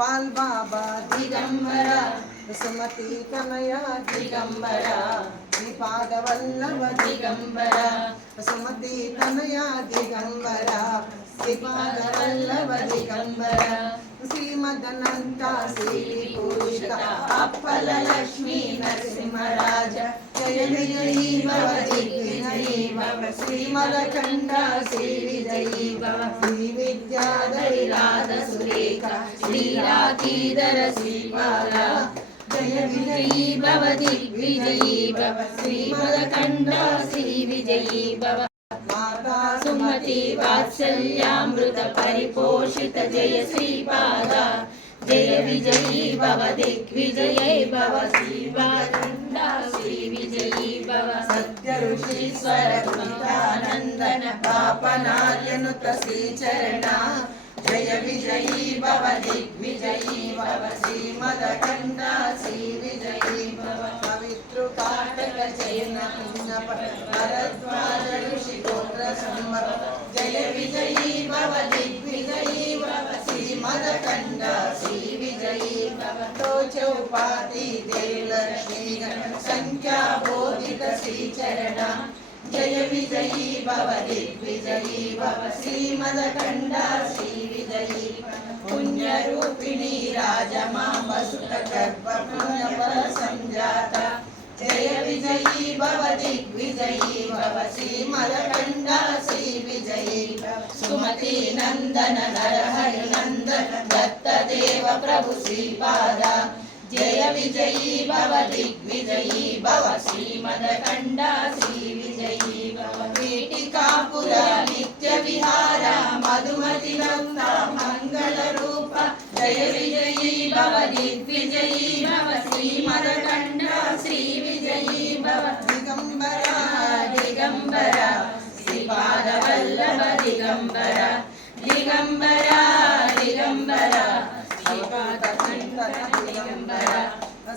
गोपाल बाबा दिगंबरा सुमति तनया दिगंबरा श्रीपाद वल्लभ दिगंबरा सुमति Tanaya Digambara Shripad Vallabh Digambara श्रीमदनंता Shri विभूषिता apple Lakshmi Narasimharaja जय विजयी भव दिग्विजयी भव श्रीमदखंडा श्री विजयी भव श्री विद्याधरी सुरेखा श्रीरातीधर श्रीपाला जय विजयी भव दिग्विजयी भव श्रीमदखंडा श्री विजयी भव माता सुमति वात्सल्यामृत परिपोषित जय श्रीपादा जय विजयी भव दिग्विजयी भव श्रीमदखंडा श्री विजयी भव सत्य ऋषीश्वर नंदन पापनार्यनुत श्रीचरणा जय विजयी भव दिग्विजयी भव श्रीमदखंडा श्री विजयी भव पवित्र काटक जयन भरद्वाज ऋषि गोत्र संभव जय विजयी भव दिग्विजयी भव श्रीमदखंडा श्री विजयी भव तो चौपाती देवलक्ष्मी संख्या बोधित श्रीचरणा जय विजयी भव दिग्विजयी भव श्रीमदखंडा श्री विजयी पुण्य रूपिणी राजमांब सुत गर्भ पुण्य फल संजाता जय विजयी भव दिग्विजयी भव श्रीमदखंडा श्री विजयी सुमति नंदन नरहरि नंदन दत्त देव प्रभु श्रीपादा जय विजयी भव दिग्विजयी भव श्रीमदखंडा श्री विजयी भव पीठिकापुर नित्य विहार मधुमति गंगा मंगल रूप जय विजयी भव दिग्विजयी भव श्रीमदखंडा श्री विजयी भव दिगंबरा दिगंबरा श्रीपाद वल्लभ दिगंबरा दिगंबरा दिगंबरा दिगंबरा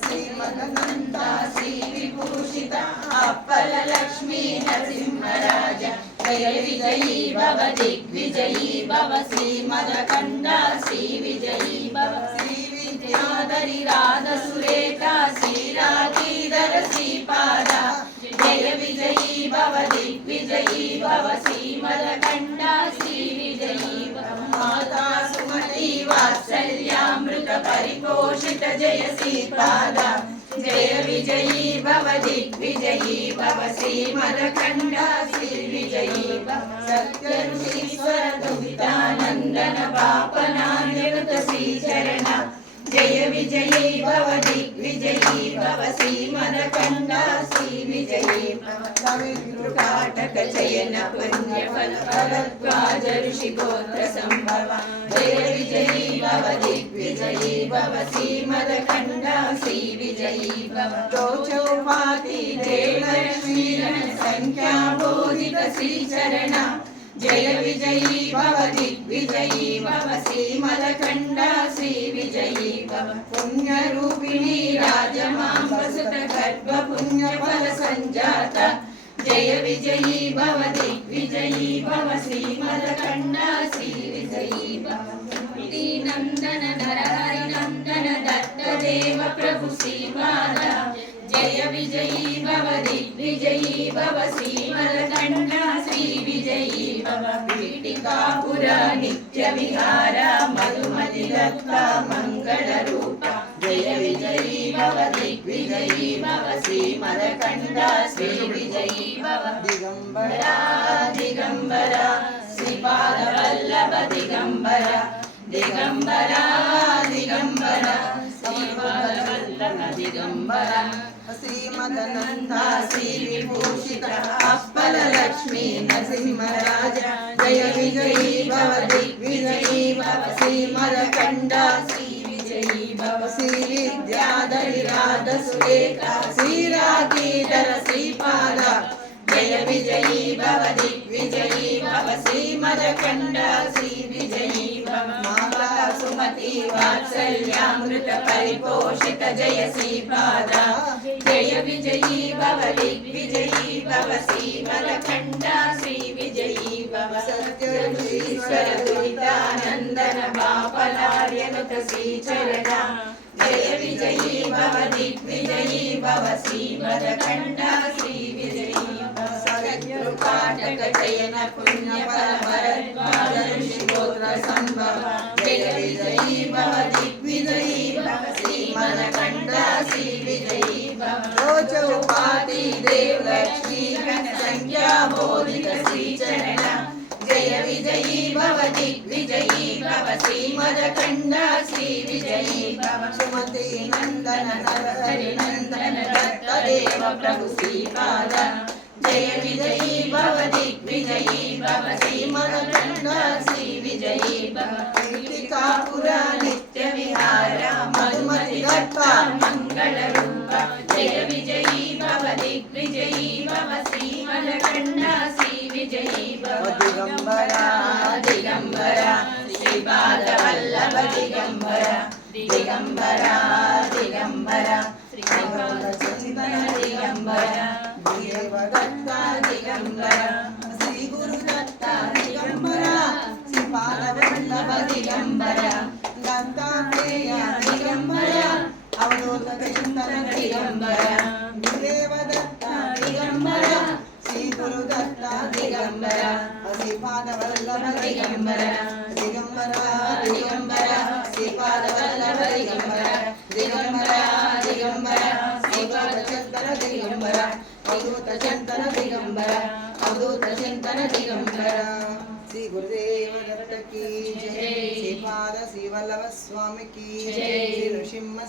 श्रीमदनंता श्री विभूषिता अप्पल लक्ष्मी नरसिंहराज जय विजयी भव दिग्विजयी भव श्रीमदखंडा श्री विजयी भव श्री विद्याधरी सुरेखा श्रीरातीधर श्रीपादा जय विजयी भव दिग्विजयी भव श्रीमदखंडा श्री विजयी भव माता सुमति वात्सल्यामृत परिपोषित जय श्रीपादा जय विजयी भव दिग्विजयी भव श्रीमदखंडा श्री विजयी भव सत्य ऋषीश्वर दुहितानंदन पापनार्यनुत श्रीचरणा जय विजयी भव दिग्विजयी भव श्रीमदखंडा श्री विजयी भव पवित्र काटक जयन पुण्य फल भरद्वाज ऋषि गोत्र संभव जय विजयी भव दिग्विजयी भव श्रीमदखंडा श्री विजयी भव तो चौपाती देवलक्ष्मी संख्या बोधित श्रीचरणा जय विजयी भव दिग्विजयी भव श्रीमदखंडा श्री विजयी भव पुण्य रूपिणी राजमांब सुत गर्भ पुण्य फल संजाता जय विजयी भव दिग्विजयी भव श्रीमदखंडा श्री विजयी भव नंदन नरहरि नंदन दत्त देव प्रभु श्रीपादा जय विजयी भव दिग्विजयी भव श्रीमदखंडा श्री विजयी भव पीठिकापुर नित्य विहार मधुमति दत्ता मंगल रूप जय विजयी भव दिग्विजयी भव श्रीमदखंडा श्री विजयी भव दिगंबरा दिगंबरा श्रीपाद वल्लभ दिगंबरा दिगंबरा दिगंबरा श्रीपाद वल्लभ दिगंबरा श्रीमदनंता श्री विभूषिता अप्पल लक्ष्मी नरसिंहराज जय विजयी भव दिग्विजयी भव श्रीमदखंडा श्री विजयी भव श्री विद्याधरी सुरेखा श्रीरातीधर श्रीपादा जय विजयी भव दिग्विजयी भव श्रीमदखंडा श्री विजयी भव माता सुमति वात्सल्यामृत परिपोषित जय श्रीपाद जय विजयी भव दिग्विजयी भव श्रीमदखण्डा श्री विजयी भव सत्यईश्वर दुरितानन्दन बापलार्यनुत श्रीचरण जय विजयी भव दिग्विजयी भव श्रीमदखण्डा श्री विजयी भव सत्कृपाटक जयन पुण्यफल भरद्वाज ऋषिगोत्र संभव जय विजयी भव दिग्विजयी भव श्रीमदखण्डा श्री विजयी भव चौपाति देव लक्ष्मी घन संख्या बोधित श्रीचरण जय विजयी भव दिग्विजयी भव श्रीमदखण्डा श्री विजयी भव सुमति नंदन नरहरि नंदन दत्त देव प्रभु श्रीपाद जय विजयी भव दिग्विजयी भव श्रीमदखण्डा श्री विजयी भव कीर्तिकापुर नित्य विहार मधुमति दत्ता मंगल रूप जय विजयी भव दिग्विजयी भव श्रीमदखण्डा श्री विजयी भव दिगंबरा दिगंबरा श्रीपाद वल्लभ दिगंबरा दिगंबरा दिगंबरा श्रीचंदन दिगंबरा देवदत्ता दिगंबरा श्री गुरुदत्ता दिगंबरा श्रीपाद वल्लभ दिगंबरा दत्तात्रेय दिगंबरा अवधूत चिंतन दिगंबरा देवदत्ता दिगंबरा श्री गुरुदत्ता दिगंबरा श्रीपाद वल्लभ दिगंबरा दिगंबरा दिगंबरा श्रीपाद वल्लभ दिगंबरा दिगंबरा दिगंबरा श्रीपाद चिंतन दिगंबरा अवधूत चिंतन दिगंबरा अवधूत चिंतन दिगंबरा श्री गुरुदेव दत्त की जय श्रीपाद श्री वल्लभ स्वामी की जय श्री नृसिंह